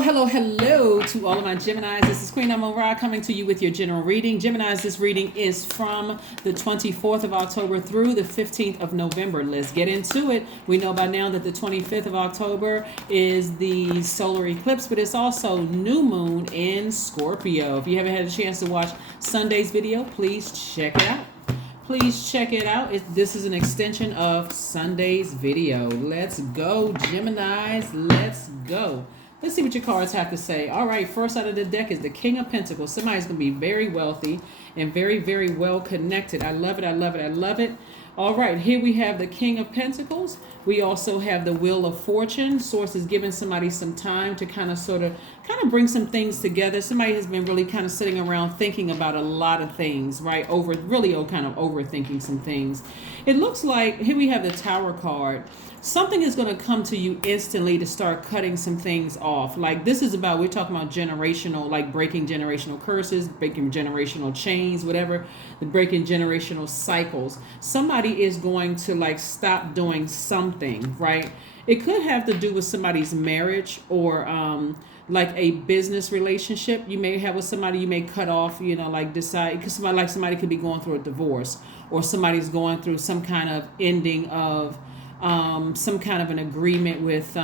Hello to all of my Geminis. This is Queen Amun Ra coming to you with your general reading. Geminis, this reading is from the 24th of October through the 15th of November. Let's get into it. We know by now that the 25th of October is the solar eclipse, but it's also new moon in Scorpio. If you haven't had a chance to watch Sunday's video, please check it out. This is an extension of Sunday's video. Let's go, Geminis. Let's go. Let's see what your cards have to say. All right, first out of the deck is the King of Pentacles. Somebody's going to be very wealthy and very, very well connected. I love it. All right, here we have the King of Pentacles. We also have the Wheel of Fortune. Source is giving somebody some time to kind of bring some things together. Somebody has been really kind of sitting around thinking about a lot of things, right? Overthinking some things. It looks like, here we have the Tower card. Something is going to come to you instantly to start cutting some things off. Like this is about, we're talking about generational, like breaking generational curses, breaking generational chains, whatever, the breaking generational cycles. Somebody is going to like stop doing something, right? It could have to do with somebody's marriage or like a business relationship you may have with somebody. You may cut off, like decide, because somebody could be going through a divorce, or somebody's going through some kind of ending of some kind of an agreement with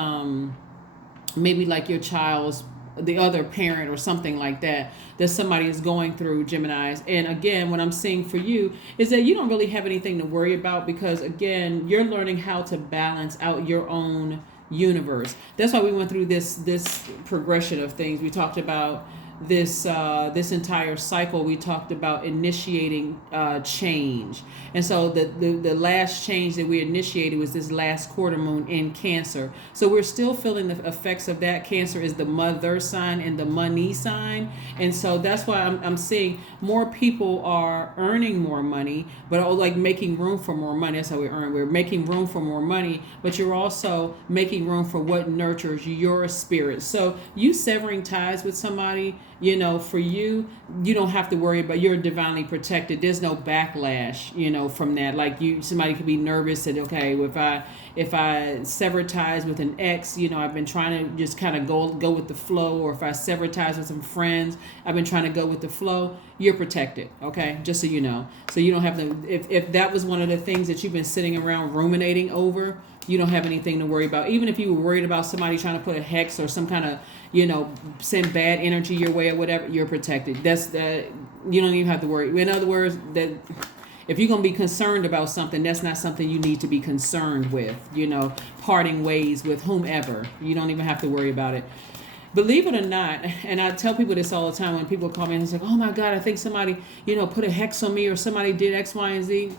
maybe like your child's, the other parent or something like that somebody is going through, Geminis. And again, what I'm seeing for you is that you don't really have anything to worry about, because again, you're learning how to balance out your own universe. That's why we went through this progression of things. We talked about this entire cycle. We talked about initiating change, and so the last change that we initiated was this last quarter moon in Cancer. So we're still feeling the effects of that. Cancer is the mother sign and the money sign, and so that's why I'm seeing more people are earning more money, but like making room for more money. That's how we earn. We're making room for more money, but you're also making room for what nurtures your spirit. So you severing ties with somebody, for you don't have to worry about, you're divinely protected. There's no backlash, from that. Like somebody could be nervous that, okay, if I sever ties with an ex, I've been trying to just kind of go with the flow, or if I sever ties with some friends, I've been trying to go with the flow. You're protected, okay? Just so you know. So you don't have to, if that was one of the things that you've been sitting around ruminating over, you don't have anything to worry about. Even if you were worried about somebody trying to put a hex or some kind of, send bad energy your way or whatever, you're protected. You don't even have to worry. In other words, that if you're going to be concerned about something, that's not something you need to be concerned with, parting ways with whomever. You don't even have to worry about it. Believe it or not, and I tell people this all the time when people call me and it's like, oh my God, I think somebody, put a hex on me, or somebody did X, Y, and Z.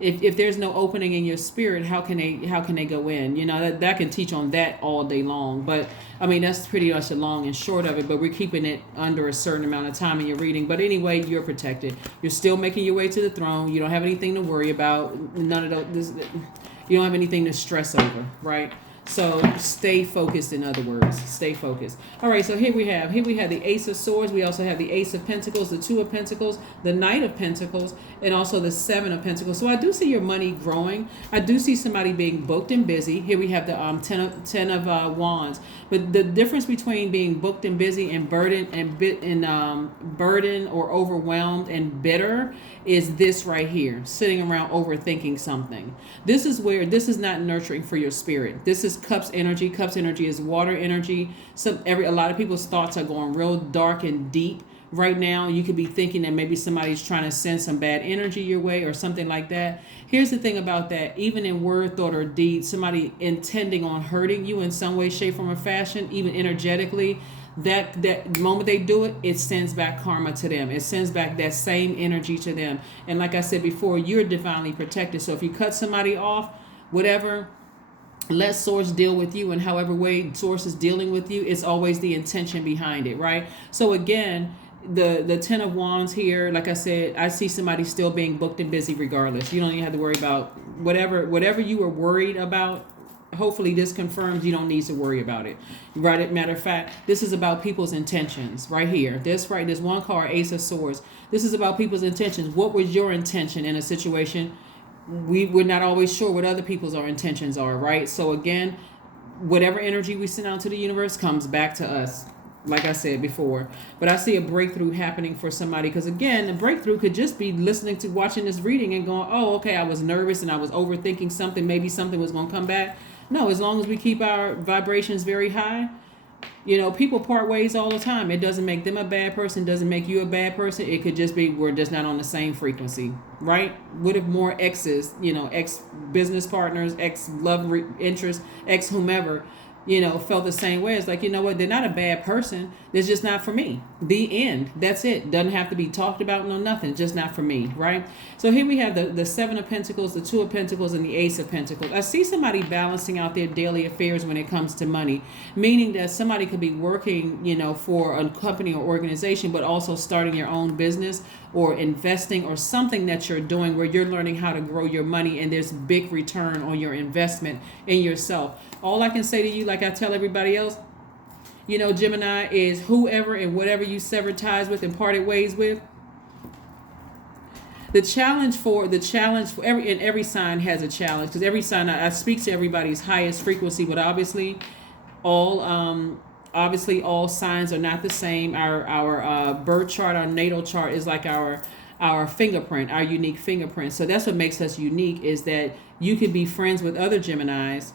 If there's no opening in your spirit, how can they go in? That can teach on that all day long. But I mean, that's pretty much the long and short of it. But we're keeping it under a certain amount of time in your reading. But anyway, you're protected. You're still making your way to the throne. You don't have anything to worry about. None of those. You don't have anything to stress over, right? So stay focused, in other words. Stay focused. All right, so here we have the Ace of Swords. We also have the Ace of Pentacles, the Two of Pentacles, the Knight of Pentacles, and also the Seven of Pentacles. So I do see your money growing. I do see somebody being booked and busy. Here we have the Ten of Wands. But the difference between being booked and busy and burdened or overwhelmed and bitter is this right here, sitting around overthinking something. This is not nurturing for your spirit. This is Cups energy. Cups energy is water energy. A lot of people's thoughts are going real dark and deep right now. You could be thinking that maybe somebody's trying to send some bad energy your way or something like that. Here's the thing about that. Even in word, thought, or deed, somebody intending on hurting you in some way, shape, form, or fashion, even energetically, that moment they do it, it sends back karma to them. It sends back that same energy to them. And like I said before, you're divinely protected. So if you cut somebody off, whatever, let source deal with you, and however way source is dealing with you, it's always the intention behind it, right? So again, the Ten of Wands here, like I said, I see somebody still being booked and busy regardless. You don't even have to worry about whatever you were worried about. Hopefully this confirms you don't need to worry about it, right? Matter of fact, this is about people's intentions right here. This one card, Ace of Swords. This is about people's intentions. What was your intention in a situation? We're not always sure what other people's intentions are, right? So again, whatever energy we send out to the universe comes back to us. like I said before. But I see a breakthrough happening for somebody, because again, the breakthrough could just be listening to, watching this reading and going, oh, okay, I was nervous and I was overthinking something. Maybe something was going to come back. No, as long as we keep our vibrations very high, people part ways all the time. It doesn't make them a bad person, doesn't make you a bad person. It could just be we're just not on the same frequency, right? What if more exes, ex business partners, ex love interest, ex whomever, felt the same way? It's like, you know what? They're not a bad person. It's just not for me. The end. That's it. Doesn't have to be talked about, no nothing. Just not for me, right? So here we have the Seven of Pentacles, the Two of Pentacles, and the Ace of Pentacles. I see somebody balancing out their daily affairs when it comes to money, meaning that somebody could be working, for a company or organization, but also starting your own business or investing or something that you're doing where you're learning how to grow your money, and there's big return on your investment in yourself. All I can say to you, like I tell everybody else, Gemini is whoever and whatever you severed ties with and parted ways with. The challenge for every sign has a challenge, because every sign, I speak to everybody's highest frequency, but obviously all signs are not the same. Our birth chart, our natal chart is like our fingerprint, our unique fingerprint. So that's what makes us unique, is that you could be friends with other Geminis,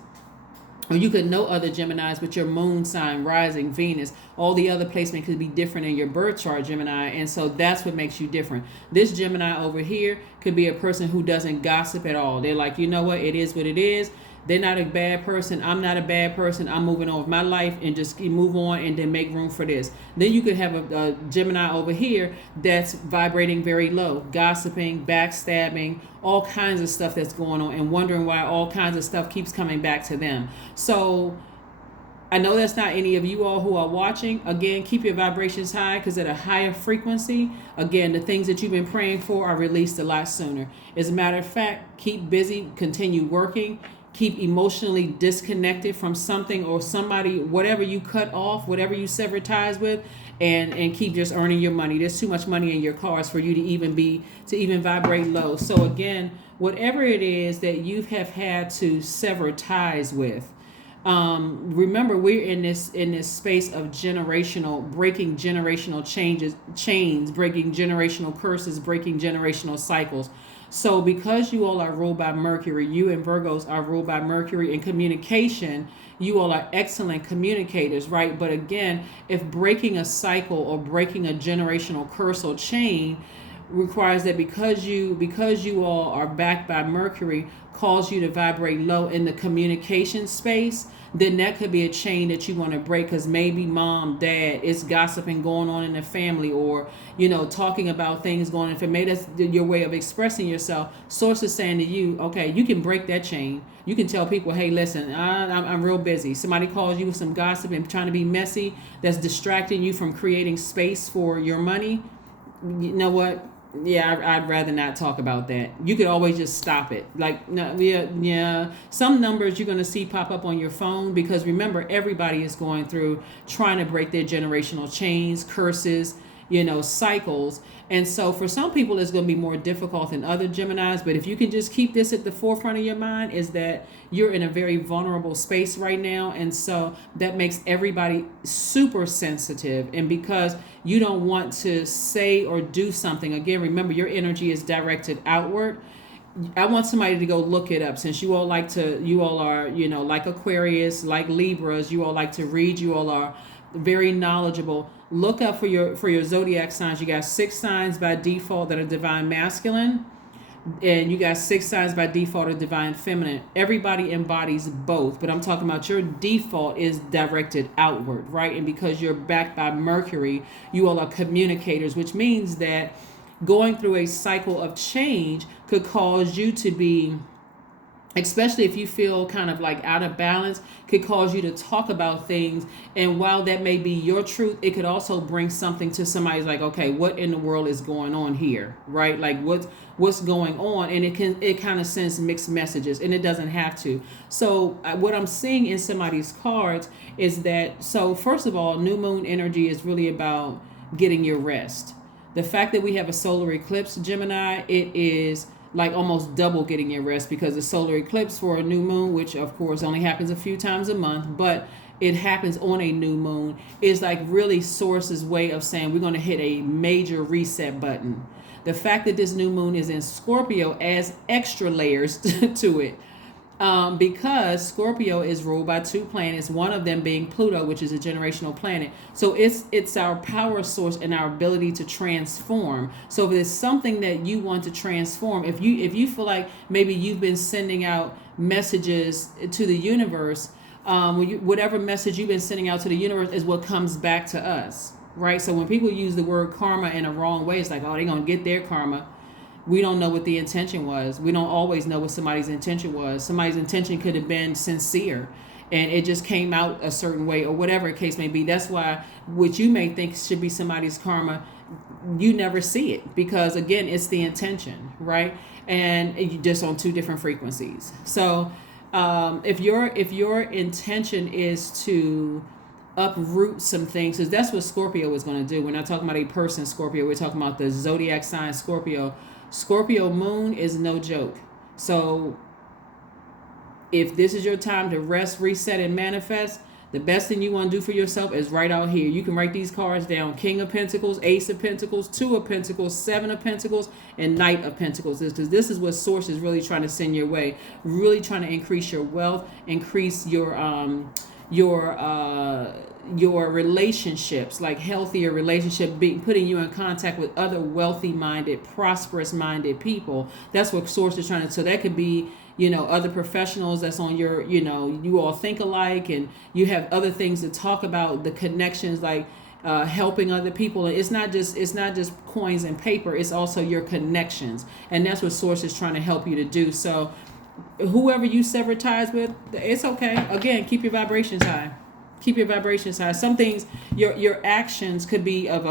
or you could know other Geminis, but your moon sign, rising, Venus, all the other placement could be different in your birth chart, Gemini. And so that's what makes you different. This Gemini over here could be a person who doesn't gossip at all. They're like, you know what? It is what it is. They're not a bad person. I'm not a bad person. I'm moving on with my life and just move on and then make room for this. Then you could have a Gemini over here that's vibrating very low, gossiping, backstabbing, all kinds of stuff that's going on, and wondering why all kinds of stuff keeps coming back to them. So I know that's not any of you all who are watching. Again, keep your vibrations high, because at a higher frequency, again, the things that you've been praying for are released a lot sooner. As a matter of fact, keep busy, continue working. Keep emotionally disconnected from something or somebody, whatever you cut off, whatever you sever ties with, and keep just earning your money. There's too much money in your cards for you to even vibrate low. So again, whatever it is that you have had to sever ties with, remember, we're in this space of breaking generational chains, breaking generational curses, breaking generational cycles. So because you all are ruled by Mercury, you and Virgos are ruled by Mercury in communication, you all are excellent communicators, right? But again, if breaking a cycle or breaking a generational curse or chain requires that, because you all are backed by Mercury, cause you to vibrate low in the communication space, then that could be a chain that you want to break, because maybe mom, dad, is gossiping going on in the family, or talking about things going on. If it made us your way of expressing yourself, source is saying to you, okay, you can break that chain. You can tell people, hey, listen, I'm real busy. Somebody calls you with some gossip and trying to be messy, that's distracting you from creating space for your money. You know what? Yeah, I'd rather not talk about that. You could always just stop it. Like, no, yeah. Some numbers you're going to see pop up on your phone, because remember, everybody is going through trying to break their generational chains, curses, cycles. And so for some people, it's going to be more difficult than other Geminis. But if you can just keep this at the forefront of your mind, is that you're in a very vulnerable space right now. And so that makes everybody super sensitive. And because you don't want to say or do something, again, remember, your energy is directed outward. I want somebody to go look it up, since you all are, like Aquarius, like Libras, you all like to read, you all are very knowledgeable. Look up for your zodiac signs. You got 6 signs by default that are divine masculine, and you got 6 signs by default of divine feminine. Everybody embodies both, but I'm talking about your default is directed outward, right? And because you're backed by Mercury, you all are communicators, which means that going through a cycle of change could cause you to be, especially if you feel kind of like out of balance, could cause you to talk about things. And while that may be your truth, it could also bring something to somebody's like, okay, what in the world is going on here, right? Like what's going on? And it kind of sends mixed messages, and it doesn't have to. So what I'm seeing in somebody's cards is that, so first of all, new moon energy is really about getting your rest. The fact that we have a solar eclipse, Gemini, it is like almost double getting your rest, because the solar eclipse for a new moon, which of course only happens a few times a month, but it happens on a new moon, is like really Source's way of saying we're going to hit a major reset button. The fact that this new moon is in Scorpio adds extra layers to it, because Scorpio is ruled by two planets, one of them being Pluto, which is a generational planet. So it's our power source and our ability to transform. So if there's something that you want to transform, if you feel like maybe you've been sending out messages to the universe, whatever message you've been sending out to the universe is what comes back to us, right? So when people use the word karma in a wrong way, it's like, oh, they're gonna get their karma. We don't know what the intention was. We don't always know what somebody's intention was. Somebody's intention could have been sincere and it just came out a certain way, or whatever the case may be. That's why what you may think should be somebody's karma, you never see it, because again, it's the intention, right? And you just on two different frequencies. So if your intention is to uproot some things, because that's what Scorpio is going to do. We're not talking about a person Scorpio, we're talking about the zodiac sign Scorpio. Scorpio moon is no joke. So if this is your time to rest, reset, and manifest, the best thing you want to do for yourself is right out here. You can write these cards down: King of Pentacles, Ace of Pentacles, Two of Pentacles, Seven of Pentacles, and Knight of Pentacles. Because this is what Source is really trying to send your way. Really trying to increase your wealth, increase your relationships, like healthier relationship, putting you in contact with other wealthy minded, prosperous minded people. That's what Source is trying to. So that could be, other professionals that's on your, you all think alike, and you have other things to talk about, the connections, like helping other people. And it's not just coins and paper, it's also your connections. And that's what Source is trying to help you to do. So whoever you sever ties with, it's okay. Again, keep your vibrations high. Keep your vibrations high. Some things, your actions could be of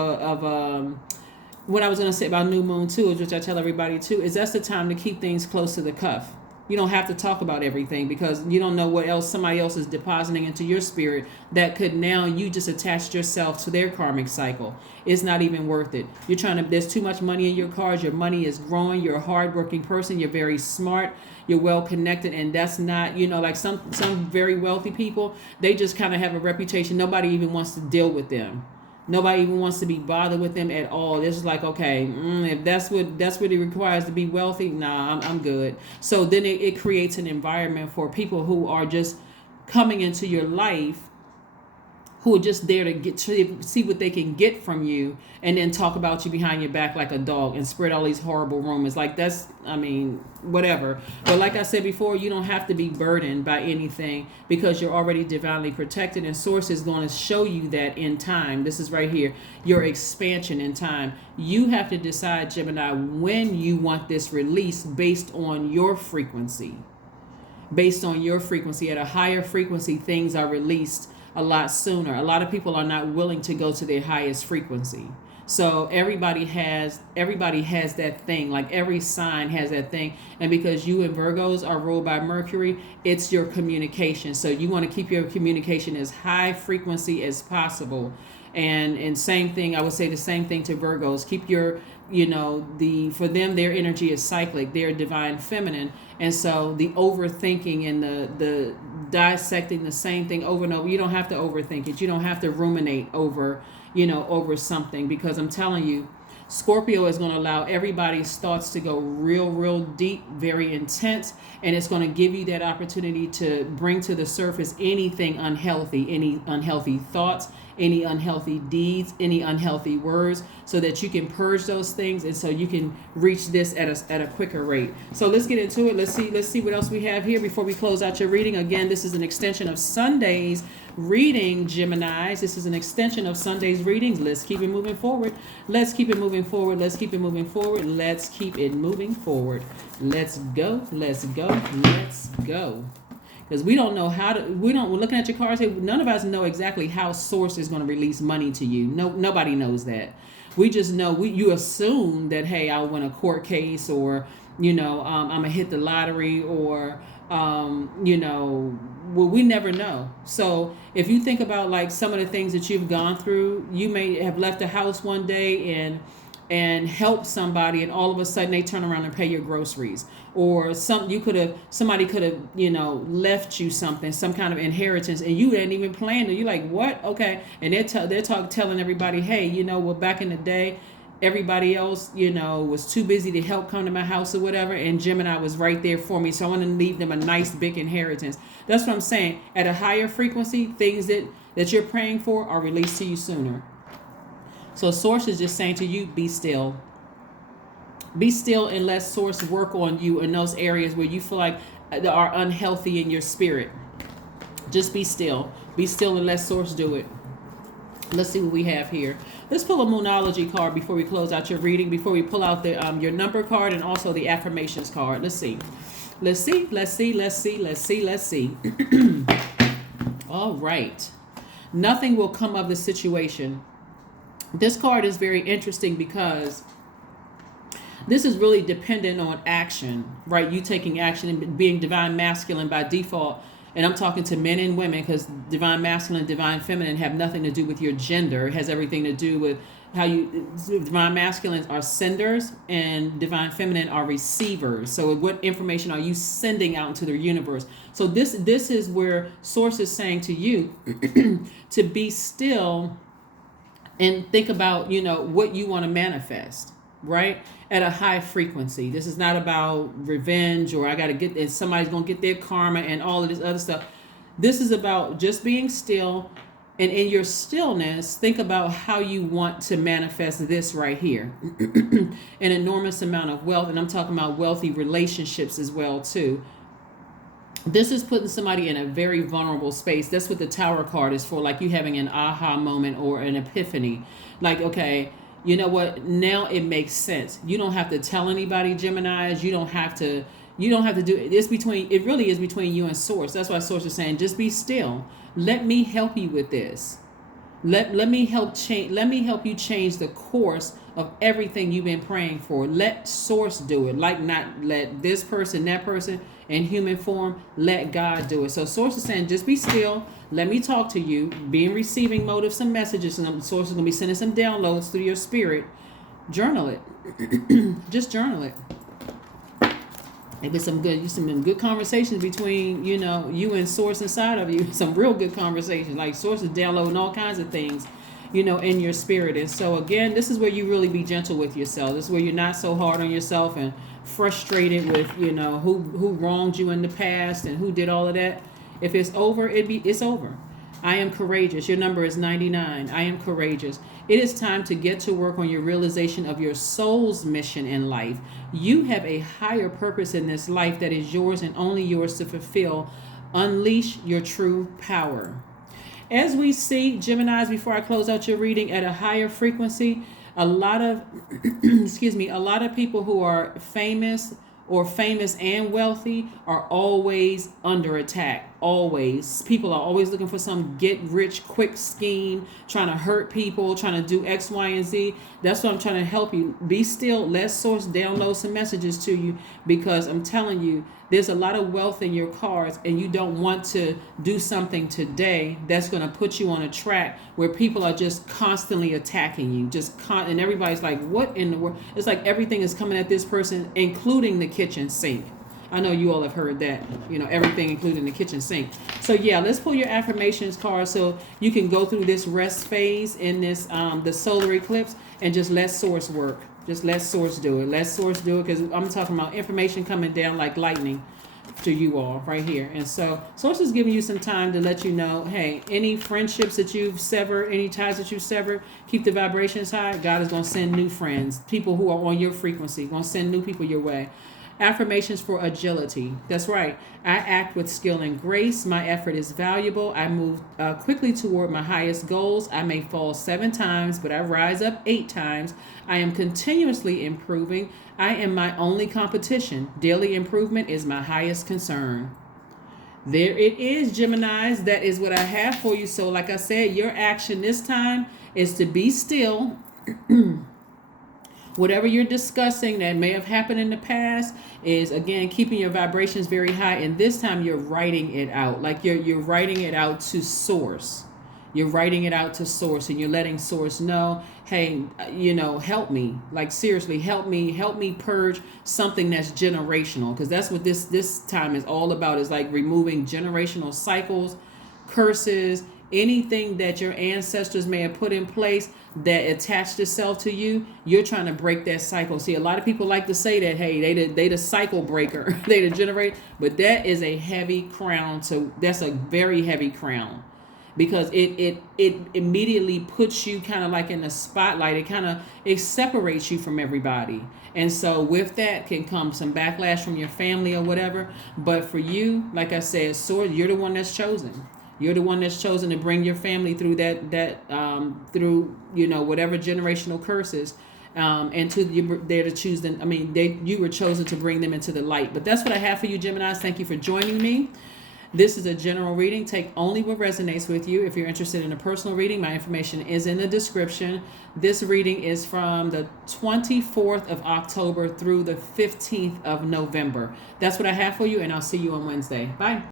what I was going to say about new moon too, which I tell everybody too, is that's the time to keep things close to the cuff. You don't have to talk about everything, because you don't know what else somebody else is depositing into your spirit that could, now you just attached yourself to their karmic cycle. It's not even worth it. There's too much money in your cards. Your money is growing. You're a hardworking person. You're very smart. You're well connected. And that's not, like some very wealthy people, they just kind of have a reputation. Nobody even wants to deal with them. Nobody even wants to be bothered with them at all. It's just like, okay, if that's what it requires to be wealthy, nah, I'm good. So then it creates an environment for people who are just coming into your life, who are just there to see what they can get from you, and then talk about you behind your back like a dog and spread all these horrible rumors. Like, that's, whatever. But like I said before, you don't have to be burdened by anything, because you're already divinely protected, and Source is going to show you that in time. This is right here, your expansion in time. You have to decide, Gemini, when you want this release based on your frequency. Based on your frequency. At a higher frequency, things are released a lot sooner. A lot of people are not willing to go to their highest frequency. So everybody has that thing. Like every sign has that thing. And because you and Virgos are ruled by Mercury, it's your communication. So you want to keep your communication as high frequency as possible. And same thing, I would say the same thing to Virgos. Keep your, for them, their energy is cyclic. They're divine feminine. And so the overthinking and the dissecting the same thing over and over, you don't have to overthink it. You don't have to ruminate over something, because I'm telling you, Scorpio is going to allow everybody's thoughts to go real, real deep, very intense, and it's going to give you that opportunity to bring to the surface anything unhealthy, any unhealthy thoughts, any unhealthy deeds, any unhealthy words, so that you can purge those things, and so you can reach this at a quicker rate. So let's get into it. Let's see what else we have here before we close out your reading. Again, this is an extension of Sunday's reading, Geminis. This is an extension of Sunday's readings. Let's keep it moving forward. Let's keep it moving forward. Let's keep it moving forward. Let's keep it moving forward. Let's go. Let's go. Let's go. Because we don't know we're looking at your cards here, none of us know exactly how Source is going to release money to you. Nobody knows that. We just know, you assume that, hey, I'll win a court case, or, I'm going to hit the lottery, or, well, we never know. So if you think about like some of the things that you've gone through, you may have left the house one day and and help somebody, and all of a sudden they turn around and pay your groceries, or somebody could have, left you something, some kind of inheritance, and you didn't even plan it. You're like, what? Okay. And they're telling everybody, hey, well, back in the day, everybody else, was too busy to help come to my house or whatever, and Gemini was right there for me, so I want to leave them a nice big inheritance. That's what I'm saying. At a higher frequency, things that you're praying for are released to you sooner. So Source is just saying to you, be still. Be still and let Source work on you in those areas where you feel like are unhealthy in your spirit. Just be still. Be still and let Source do it. Let's see what we have here. Let's pull a Moonology card before we close out your reading, before we pull out the your number card and also the Affirmations card. Let's see. Let's see. Let's see. Let's see. Let's see. Let's see. All right. Nothing will come of the situation. This card is very interesting because this is really dependent on action, right? You taking action and being divine masculine by default. And I'm talking to men and women, because divine masculine, divine feminine have nothing to do with your gender. It has everything to do with how divine masculines are senders and divine feminine are receivers. So what information are you sending out into the universe? So this is where Source is saying to you to be still and think about, what you want to manifest, right? At a high frequency. This is not about revenge, or I got to get, and somebody's going to get their karma and all of this other stuff. This is about just being still, and in your stillness, think about how you want to manifest this right here. An enormous amount of wealth, and I'm talking about wealthy relationships as well too. This is putting somebody in a very vulnerable space. That's what the Tower card is for, like you having an aha moment or an epiphany. Like, okay, you know what? Now it makes sense. You don't have to tell anybody, Geminis. You don't have to do it. It really is between you and Source. That's why Source is saying, just be still. Let me help you with this. Let me help you change the course of everything you've been praying for. Let Source do it. Like, not let this person, that person in human form, let God do it. So Source is saying, just be still. Let me talk to you. Be in receiving mode of some messages, and Source is going to be sending some downloads through your spirit. Journal it. Just journal it. Maybe some good conversations between, you and Source inside of you. Some real good conversations. Like, Source is downloading all kinds of things, in your spirit. And so again, this is where you really be gentle with yourself. This is where you're not so hard on yourself and frustrated with, who wronged you in the past and who did all of that. If it's over, it's over. I am courageous. Your number is 99. I am courageous. It is time to get to work on your realization of your soul's mission in life. You have a higher purpose in this life that is yours and only yours to fulfill. Unleash your true power. As we see, Geminis, before I close out your reading, at a higher frequency, a lot of a lot of people who are famous and wealthy are always under attack. Always. People are always looking for some get rich quick scheme, trying to hurt people, trying to do X, Y, and Z. That's what I'm trying to help you. Be still. Let Source download some messages to you, because I'm telling you, there's a lot of wealth in your cards, and you don't want to do something today that's going to put you on a track where people are just constantly attacking you. And everybody's like, what in the world? It's like everything is coming at this person, including the kitchen sink. I know you all have heard that, everything including the kitchen sink. So yeah, let's pull your Affirmations card so you can go through this rest phase in this the solar eclipse, and just let Source work. Just let Source do it. Let Source do it, because I'm talking about information coming down like lightning to you all right here. And so Source is giving you some time to let you know, hey, any friendships that you've severed, any ties that you've severed, keep the vibrations high. God is going to send new friends, people who are on your frequency, going to send new people your way. Affirmations for agility. That's right. I act with skill and grace. My effort is valuable. I move quickly toward my highest goals. I may fall 7 times, but I rise up 8 times. I am continuously improving. I am my only competition. Daily improvement is my highest concern. There it is, Geminis. That is what I have for you. So like I said, your action this time is to be still. Whatever you're discussing that may have happened in the past is, again, keeping your vibrations very high. And this time you're writing it out. Like you're writing it out to Source. You're writing it out to source, and you're letting source know, hey, help me. Like, seriously, help me purge something that's generational, because that's what this time is all about, is like removing generational cycles, curses, anything that your ancestors may have put in place that attached itself to you. You're trying to break that cycle. See, a lot of people like to say that, hey, they the cycle breaker. They the generate, but that is a heavy crown. So that's a very heavy crown, because it immediately puts you kind of like in the spotlight. It separates you from everybody. And so with that can come some backlash from your family or whatever. But for you, like I said, sword, you're the one that's chosen. You're the one that's chosen to bring your family through through whatever generational curses, and you're there to choose them. I mean, you were chosen to bring them into the light. But that's what I have for you, Geminis. Thank you for joining me. This is a general reading. Take only what resonates with you. If you're interested in a personal reading, my information is in the description. This reading is from the 24th of October through the 15th of November. That's what I have for you, and I'll see you on Wednesday. Bye.